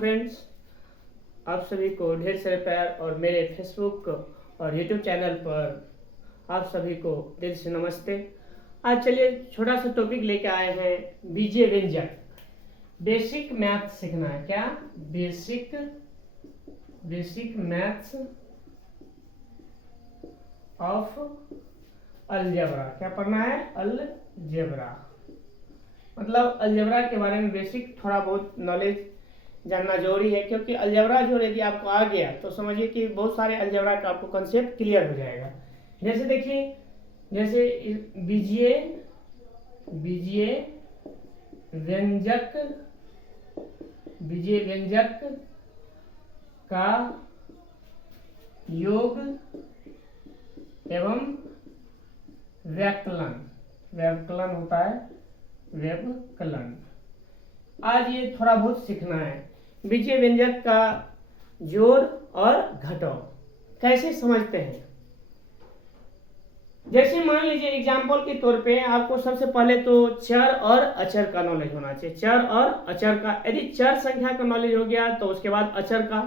Friends, आप सभी को ढेर सारे प्यार और मेरे फेसबुक और यूट्यूब चैनल पर आप सभी को दिल से नमस्ते। आज चलिए छोटा सा टॉपिक लेके आए हैं, बीजीय व्यंजक। बेसिक मैथ सीखना है। क्या? Basic maths of algebra. क्या पढ़ना है? अलजेब्रा। मतलब अलजेब्रा के बारे में बेसिक थोड़ा बहुत नॉलेज जानना जरूरी है, क्योंकि अलजेब्रा जो यदि आपको आ गया तो समझिए कि बहुत सारे अलजेब्रा का आपको कंसेप्ट क्लियर हो जाएगा। जैसे देखिए, जैसे बीजीय व्यंजक का योग एवं व्यवकलन होता है। व्यवकलन आज ये थोड़ा बहुत सीखना है। बीजीय व्यंजक का जोड़ और घटाव कैसे समझते हैं। जैसे मान लीजिए एग्जाम्पल के तौर पे आपको सबसे पहले तो चर और अचर का नॉलेज होना चाहिए। चर और अचर का, यदि चर संख्या का नॉलेज हो गया तो उसके बाद अचर का।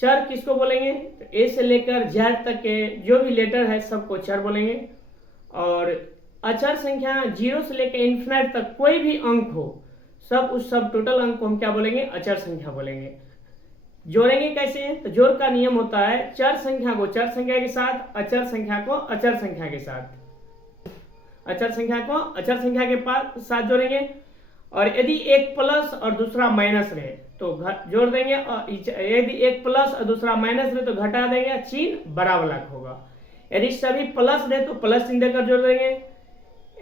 चर किसको बोलेंगे? तो ए से लेकर जेड तक के जो भी लेटर है सबको चर बोलेंगे। और अचर संख्या 0 से लेकर इन्फिनिट तक कोई भी अंक हो, सब टोटल अंक को हम क्या बोलेंगे? अचर संख्या बोलेंगे। जोड़ेंगे कैसे? तो जोड़ का नियम होता है चर संख्या को चर संख्या के साथ, अचर संख्या को अचर संख्या के साथ। अचर संख्या को अचर संख्या के साथ जोड़ेंगे। और यदि एक प्लस और दूसरा माइनस रहे तो जोड़ देंगे, और यदि एक प्लस और दूसरा माइनस रहे तो घटा देंगे, चिन्ह बराबर होगा। यदि सभी प्लस रहे तो प्लस चिन्ह देकर जोड़ देंगे,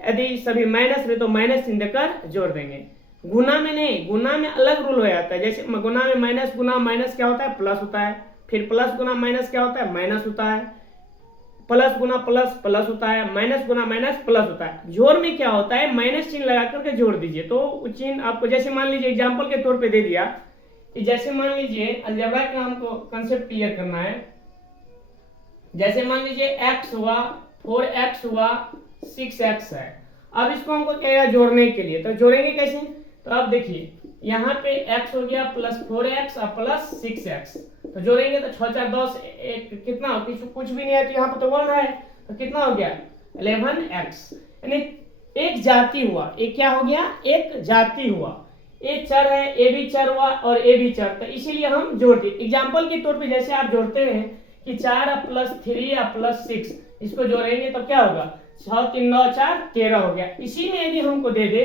यदि सभी माइनस रहे तो माइनस चिन्ह देकर जोड़ देंगे। गुना में नहीं, गुना में अलग रूल हो जाता है। जैसे गुना में माइनस गुना माइनस क्या होता है? प्लस होता है। फिर प्लस गुना माइनस क्या होता है? माइनस होता है। प्लस गुना प्लस प्लस होता है। माइनस गुना माइनस प्लस होता है। जोड़ में क्या होता है? माइनस चिन्ह लगा करके जोड़ दीजिए तो चिन्ह आपको, जैसे मान लीजिए एग्जाम्पल के तौर पे दे दिया कि जैसे मान लीजिए अलजेब्रा का हमको कंसेप्ट क्लियर करना है। जैसे मान लीजिए x हुआ 4x हुआ 6x है। अब इसको हमको कहेगा जोड़ने के लिए, तो जोड़ेंगे कैसे? तो अब देखिए यहाँ पे x हो गया प्लस 4x और प्लस 6x, तो जोड़ेंगे तो 6 4 10 एक कितना हो? कुछ भी नहीं है, तो यहाँ पे तो 1 है, तो कितना हो गया? 11x। यानी एक जाति हुआ। एक क्या हो गया? एक जाति हुआ। ए चर है, ए भी चर हुआ और ए भी चर, तो इसीलिए हम जोड़ दिए। एग्जाम्पल के तौर पे जैसे आप जोड़ते हैं कि 4 प्लस 3 प्लस 6, इसको जोड़ेंगे तो क्या होगा? 6 3 9 4 13 हो गया। इसी में यदि हमको दे दे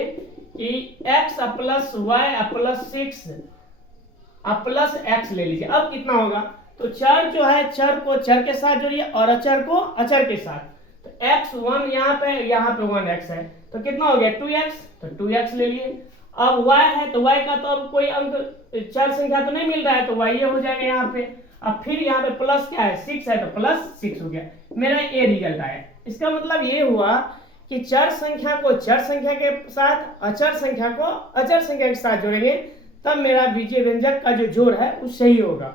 कि x plus y plus 6 plus x ले लीजिए, अब कितना होगा? तो चर जो है चर को चर के साथ जोड़िए और अचर को अचर के साथ। तो x 1 यहाँ पे 1x है, तो कितना हो गया? 2x, तो 2x ले लिए। अब y है तो y का तो अब कोई अंक चर संख्या तो नहीं मिल रहा है, तो y हो जाएगा यहाँ पे। अब फिर यहाँ पे प्लस क्या है? 6 है, तो प्लस 6 हो गया। मेरा ये रिजल्ट आया। इसका मतलब ये हुआ कि चर संख्या को चर संख्या के साथ, अचर संख्या को अचर संख्या के साथ जोड़ेंगे, तब मेरा बीजीय व्यंजक का जो जोड़ है वो सही होगा।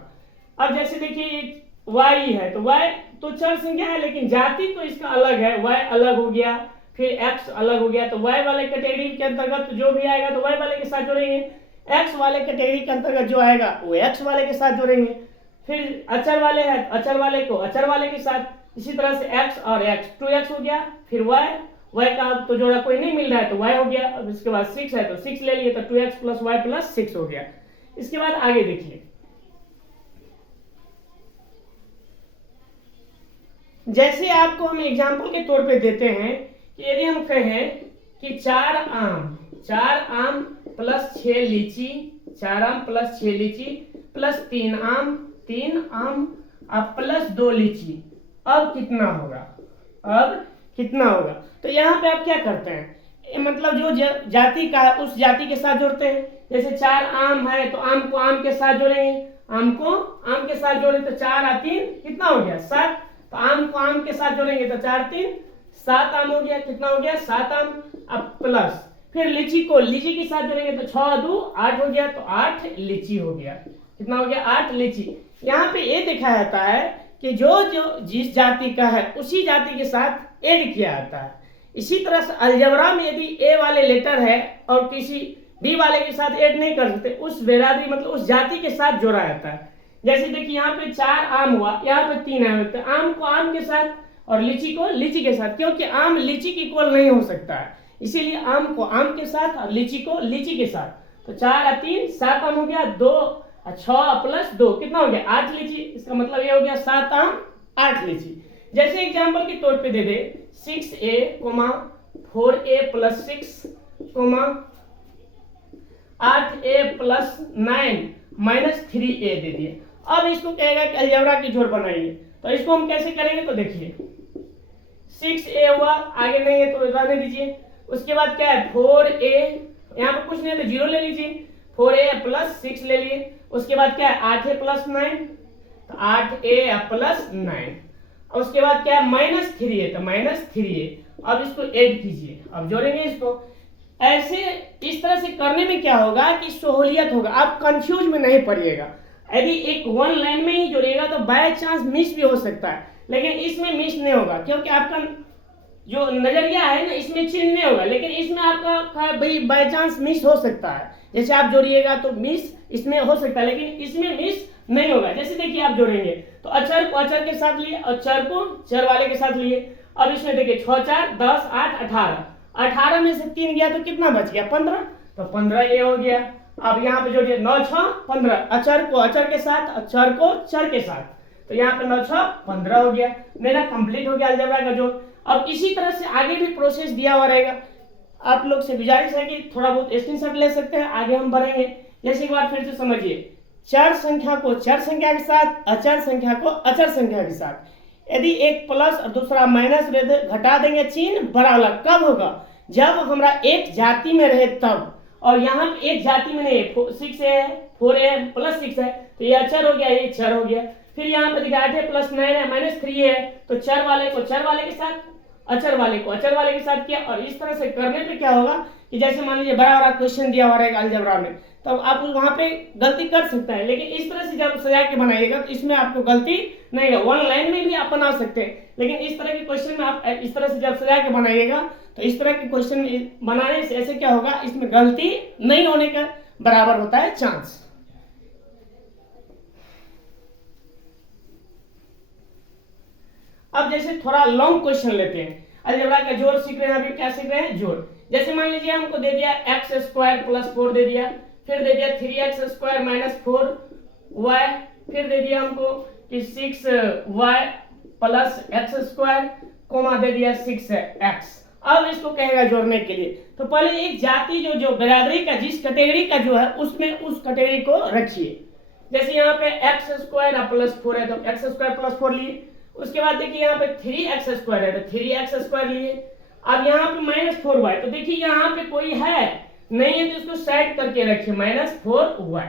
अब जैसे देखिए y है, तो y तो चर संख्या है लेकिन जाति तो इसका अलग है, y अलग हो गया, फिर x अलग हो गया, तो y वाले कैटेगरी के अंतर्गत जो भी आएगा तो y वाले के साथ जोड़ेंगे। x वाले कैटेगरी के अंतर्गत जो आएगा वो x वाले के साथ जोड़ेंगे। फिर अचर वाले है, अचर वाले को अचर वाले के साथ। इसी तरह से x और x 2x हो गया। फिर y का तो जोड़ा कोई नहीं मिल रहा है तो y हो गया। अब इसके बाद 6 है तो 6 ले लिए, तो 2x प्लस y प्लस 6 हो गया। इसके बाद आगे देखिए, जैसे आपको हम एग्जांपल के तौर पे देते हैं कि यदि हम कहें कि 4 आम प्लस 6 लीची, 4 आम प्लस 6 लीची प्लस 3 आम अब प्लस 2 लीची, अब कितना होगा? तो यहाँ पे आप क्या करते हैं? मतलब जो जाति का है उस जाति के साथ जोड़ते हैं। जैसे 4 आम है तो आम को आम के साथ जोड़ेंगे, आम को आम के साथ जोड़े तो 4 और 3 कितना हो गया? 7। तो आम को आम के साथ जोड़ेंगे तो 4 3 7 आम हो गया। कितना हो गया? 7 आम। अब प्लस फिर लीची को लीची के साथ जोड़ेंगे तो 6 2 8 हो गया, तो 8 लीची हो गया। कितना हो गया? 8 लीची। यहाँ पे ये देखा जाता है कि जो जिस जाति का है उसी जाति के साथ ऐड किया जाता है। इसी तरह से अलजेब्रा में यदि ए वाले लेटर है और किसी बी वाले के साथ ऐड नहीं कर सकते, उस बिरादरी मतलब उस जाति के साथ जोड़ा जाता है। जैसे देखिए यहाँ पे 4 आम हुआ, यहाँ पे 3 आम, तो आम को आम के साथ और लीची को लीची के साथ, क्योंकि आम लीची के इक्वल नहीं हो सकता है, इसीलिए आम को आम के साथ और लीची को लीची के साथ। तो 4 और 3 7 आम हो गया, 2 और 6 प्लस 2 कितना हो गया 8 लीची, इसका मतलब ये हो गया 7 आम 8 लीची। जैसे एग्जाम्पल के तौर पे दे दे 6a 4a plus 6 8a plus 9 minus 3a दे दिए। अब इसको कहेगा कि अलजेब्रा की जोड़ बनाइए, तो इसको हम कैसे करेंगे, तो देखिए 6a हुआ, आगे नहीं है तो रहने दीजिए। उसके बाद क्या है 4a, यहाँ पर कुछ नहीं है तो 0 ले लीजिए, 4a प्लस 6 ले लिए। उसके बाद क्या है 8a प्लस 9, तो 8a प्लस 9। और उसके बाद क्या है माइनस 3a, तो माइनस 3a। अब इसको ऐड कीजिए, अब जोड़ेंगे इसको। ऐसे इस तरह से करने में क्या होगा कि सहूलियत होगा, आप कंफ्यूज में नहीं पड़िएगा। यदि एक वन लाइन में ही जोड़िएगा तो बाय चांस मिस भी हो सकता है, लेकिन इसमें मिस नहीं होगा, क्योंकि आपका जो नजरिया है ना इसमें चिन्ह नहीं होगा, लेकिन इसमें आपका भाई बाय चांस मिस हो सकता है। जैसे आप जोड़िएगा तो मिस इसमें हो सकता है, लेकिन इसमें मिस नहीं होगा। जैसे देखिए आप जोड़ेंगे तो अचर को अचर के साथ लिए और चर को चर वाले के साथ लिए। अब इसमें देखिए 6 4 10 8 18, 18 में से 3 गया तो कितना बच गया 15, तो 15 ये हो गया। अब यहाँ पे जोड़िए 9 6 15, अचर को अचर के साथ और चर को चर के साथ, तो यहाँ पे 9 6 15 हो गया, मेरा कंप्लीट हो गया अलजेब्रा का जोड़। अब इसी तरह से आगे भी प्रोसेस दिया हुआ रहेगा, आप लोग से गुजारिश है कि थोड़ा बहुत स्क्रीनशॉट ले सकते हैं, आगे हम बढ़ेंगे। जैसे एक बार फिर से समझिए, चर संख्या को चर संख्या के साथ, अचर संख्या को अचर संख्या के साथ, यदि एक प्लस और दूसरा माइनस घटा देंगे चिन्ह बराबर कब होगा, जब हमारा एक जाति में रहे तब। और यहाँ पे एक जाति में नहीं, 6 है 4a प्लस 6 है, तो ये अचर हो गया ये चर हो गया। फिर यहाँ पे देखिए 8 प्लस 9 है माइनस 3 है, तो चर वाले को चर वाले के साथ, अचर वाले को अचर वाले के साथ किया। और इस तरह से करने पे क्या होगा कि जैसे मान लीजिए बड़ा बड़ा क्वेश्चन दिया हुआ रहेगा अलजेब्रा में, तब आप वहां पे गलती कर सकते हैं, लेकिन इस तरह से जब सजा के बनाइएगा तो इसमें आपको गलती नहीं है। वन लाइन में भी आप बना सकते हैं, लेकिन इस तरह के क्वेश्चन में आप इस तरह से जब सजा के बनाइएगा तो इस तरह के क्वेश्चन बनाने से ऐसे क्या होगा, इसमें गलती नहीं होने का बराबर होता है चांस। अब जैसे थोड़ा लॉन्ग क्वेश्चन लेते हैं, अलजेब्रा का जोड़ सीख रहे हैं, अभी क्या सीख रहे हैं जोड़। जैसे मान लीजिए हमको दे दिया एक्स स्क्वायर प्लस 4 दे दिया, फिर दे दिया 3x स्क्वायर माइनस 4y, फिर दे दिया हमको कि 6y plus x square comma दे दिया 6x। अब इसको कहेगा जोड़ने के लिए, तो पहले एक जाति जो बिरादरी का जिस कैटेगरी का जो है उसमें उस कैटेगरी को रखिए। जैसे यहाँ पे एक्स स्क्वायर प्लस 4 है तो एक्स स्क्वायर प्लस 4 लिए। उसके बाद देखिए यहाँ पे 3x स्क्वायर है तो 3x स्क्वायर लिए। अब यहाँ पे माइनस 4y, तो देखिए यहाँ पे कोई है नहीं है तो इसको साइड करके रखिए माइनस 4y।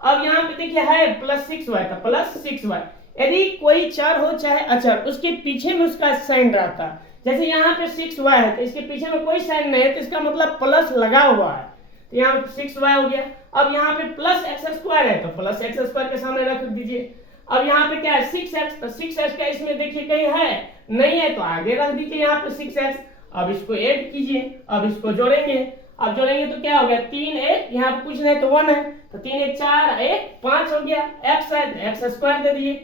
अब यहाँ पे देखिए है प्लस 6y तो प्लस 6y। यदि कोई चर हो चाहे अचर, उसके पीछे में उसका साइन रहता है, जैसे यहाँ पे 6y है तो इसके पीछे में कोई साइन नहीं है तो इसका मतलब प्लस लगा हुआ है, तो यहाँ पे 6y हो गया। अब यहाँ पे प्लस एक्स स्क्वायर है तो प्लस एक्स स्क्वायर के सामने रख दीजिए। अब यहाँ पे क्या है 6x, तो 6x का इसमें देखिए कहीं है नहीं है तो आगे रख दीजिए यहाँ पे 6x। अब इसको ऐड कीजिए, अब इसको जोड़ेंगे। अब जोड़ेंगे तो क्या हो गया 3 1, यहाँ पे कुछ नहीं तो 1 है, तो 3 1 4 1 5 हो गया। x है तो एक्स स्क्वायर दे दिए।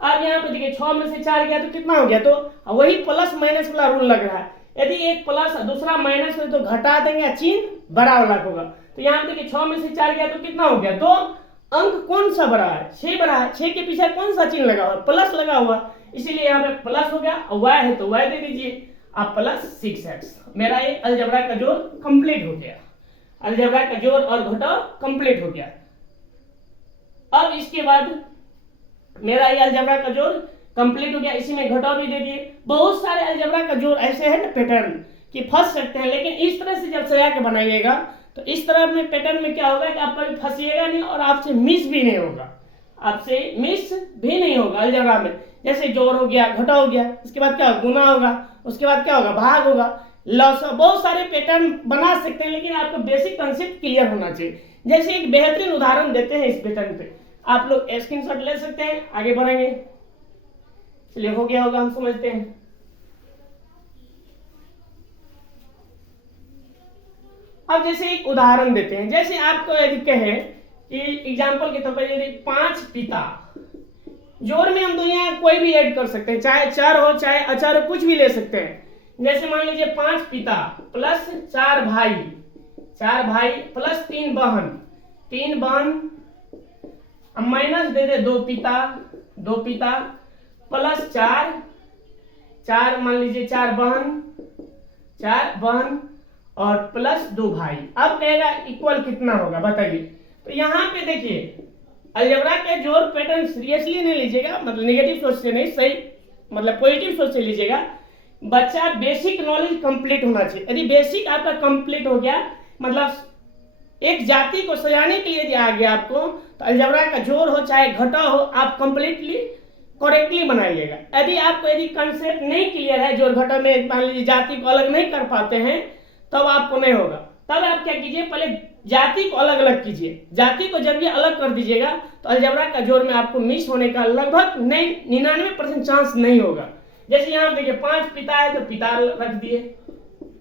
अब यहाँ पे देखिए 6 में से 4 गया तो कितना हो गया, तो वही प्लस माइनस वाला रूल लग रहा है, यदि एक प्लस दूसरा माइनस हो तो घटा देंगे चिन्ह बड़ा वाला होगा। तो यहाँ पे देखिए 6 में से 4 गया तो कितना हो गया 2, अंक कौन सा बड़ा है 6 बड़ा है, 6 के पीछे कौन सा चिन्ह लगा हुआ प्लस लगा हुआ, इसीलिए यहाँ पे प्लस हो गया। और y है तो y दे दीजिए, अब प्लस 6x। मेरा ये अलजेब्रा का जोड़ कंप्लीट हो गया, अलजेब्रा का जोड़ और घटाव कंप्लीट हो गया। अब इसके बाद मेरा ये अलजेब्रा का जोड़ कंप्लीट हो गया, इसी में घटाव भी दे दिए। बहुत सारे अलजेब्रा का जोड़ ऐसे है ना पैटर्न कि फंस सकते हैं, लेकिन इस तरह से जब सजा के बनाइएगा तो इस तरह में पैटर्न में क्या होगा कि आप कभी फंसिएगा नहीं और आपसे मिस भी नहीं होगा, आपसे मिस भी नहीं होगा अलजेब्रा में। जैसे जोड़ हो गया, घटाव हो गया, उसके बाद क्या होगा गुना होगा, उसके बाद क्या होगा भाग होगा, लॉस, बहुत सारे पैटर्न बना सकते हैं, लेकिन आपको बेसिक कंसेप्ट क्लियर होना चाहिए। जैसे एक बेहतरीन उदाहरण देते हैं इस पैटर्न पे, आप लोग स्क्रीनशॉट ले सकते हैं, आगे बढ़ेंगे। चलिए हो गया होगा, हम समझते हैं। अब जैसे एक उदाहरण देते हैं, जैसे आपको यदि कहे कि एग्जाम्पल के तौर पर यदि 5 पिता, जोड़ में हम दुनिया कोई भी ऐड कर सकते हैं, चाहे चर हो चाहे अचर हो, कुछ भी ले सकते हैं। जैसे मान लीजिए 5 पिता प्लस 4 भाई, 4 भाई प्लस 3 बहन, 3 बहन, माइनस दे दे 2 पिता, 2 पिता प्लस 4, 4 मान लीजिए 4 बहन, 4 बहन और प्लस 2 भाई। अब कहेगा इक्वल कितना होगा बताइए। तो यहाँ पे देखिए अलजेब्रा के जोड़ पैटर्न सीरियसली नहीं लीजिएगा, मतलब नेगेटिव सोच से नहीं, सही मतलब पॉजिटिव सोच से लीजिएगा। बच्चा बेसिक नॉलेज कंप्लीट होना चाहिए। यदि बेसिक आपका कंप्लीट हो गया, मतलब एक जाति को सजाने के लिए यदि आ गया आपको, तो अलजेब्रा का जोड़ हो चाहे घटा हो, आप कंप्लीटली करेक्टली बनाइएगा। यदि आपको यदि कंसेप्ट नहीं क्लियर है, जोड़ घटा में मान लीजिए जाति को अलग नहीं कर पाते हैं, तब आपको नहीं होगा। तब आप क्या कीजिए, पहले जाति को अलग अलग कीजिए। जाति को जब ये अलग कर दीजिएगा तो अलजेब्रा का जोड़ में आपको मिस होने का लगभग 99% चांस नहीं होगा। जैसे यहाँ देखिए 5 पिता है तो पिता रख दिए,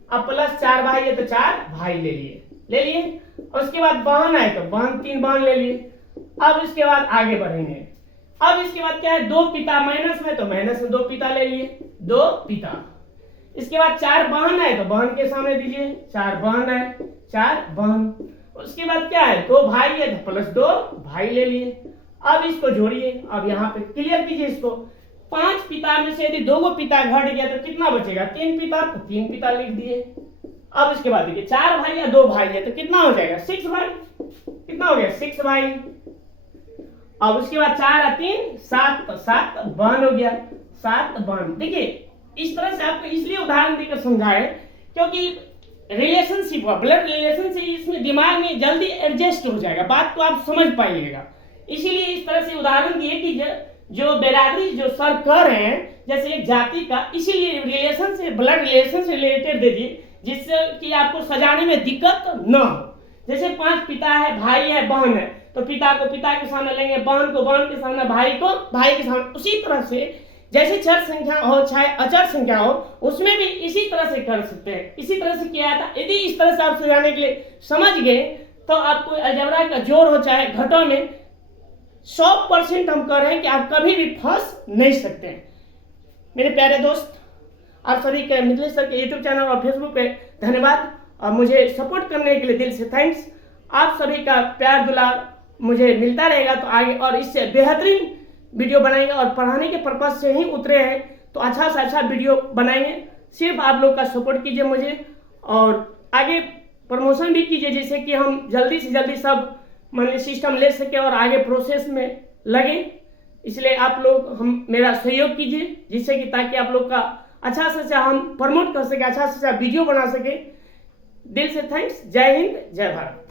अब प्लस 4 भाई है तो 4 भाई ले लिए, और उसके बाद बहन है तो बहन 3 बहन ले लिए। अब इसके बाद आगे बढ़ेंगे। अब इसके बाद क्या है, 2 पिता माइनस में तो माइनस में 2 पिता ले लिए, 2 पिता। इसके बाद 4 बहन है तो बहन के सामने दीजिए, 4 बहन है, 4 बहन। उसके बाद क्या है, 2 भाई है तो प्लस 2 भाई ले लिए। अब इसको जोड़िए, अब यहाँ पे क्लियर कीजिए इसको। 5 पिता में से यदि 2 पिता घट गया तो कितना बचेगा, 3 पिता, तो 3 पिता लिख दिए। अब इसके बाद देखिए 4 भाई या 2 भाई है तो कितना हो जाएगा, 6 भाई। कितना हो गया, 6 भाई। अब उसके बाद 4 और 3 7, तो 7 बहन हो गया, 7 बहन। देखिए इस तरह से आपको इसलिए उदाहरण देकर समझाए क्योंकि रिलेशनशिप हुआ, ब्लड रिलेशन से इसमें दिमाग में जल्दी एडजस्ट हो जाएगा, बात को आप समझ पाइएगा। इसीलिए इस तरह से उदाहरण दिए कि जो बिरादरी जो सर कर रहे हैं जैसे एक जाति का, इसीलिए रिलेशन से, ब्लड रिलेशन से रिलेटेड दे दिए जिससे कि आपको सजाने में दिक्कत न हो। जैसे 5 पिता है, भाई है, बहन है, तो पिता को पिता के सामने लेंगे, बहन को बहन के सामने, भाई को भाई के सामने। उसी तरह से जैसे चर संख्या हो चाहे अचर संख्या हो, उसमें भी इसी तरह से कर सकते हैं। इसी तरह से किया था। यदि इस तरह से आप सजाने के लिए समझ गए तो आपको अलजेब्रा का जोड़ हो चाहे घटों में 100% हम कह रहे हैं कि आप कभी भी फंस नहीं सकते हैं। मेरे प्यारे दोस्त, आप सभी के मिथिलेश सर के यूट्यूब चैनल और फेसबुक पे धन्यवाद, और मुझे सपोर्ट करने के लिए दिल से थैंक्स। आप सभी का प्यार दुलार मुझे मिलता रहेगा तो आगे और इससे बेहतरीन वीडियो बनाएंगे, और पढ़ाने के पर्पज से ही उतरे हैं तो अच्छा से अच्छा वीडियो बनाएंगे। सिर्फ आप लोग का सपोर्ट कीजिए मुझे, और आगे प्रमोशन भी कीजिए जिससे कि हम जल्दी से जल्दी सब मान सिस्टम ले सके और आगे प्रोसेस में लगे। इसलिए आप लोग मेरा सहयोग कीजिए जिससे कि ताकि आप लोग का अच्छा से अच्छा हम प्रमोट कर सके, अच्छा से अच्छा वीडियो बना सके। दिल से थैंक्स। जय हिंद, जय भारत।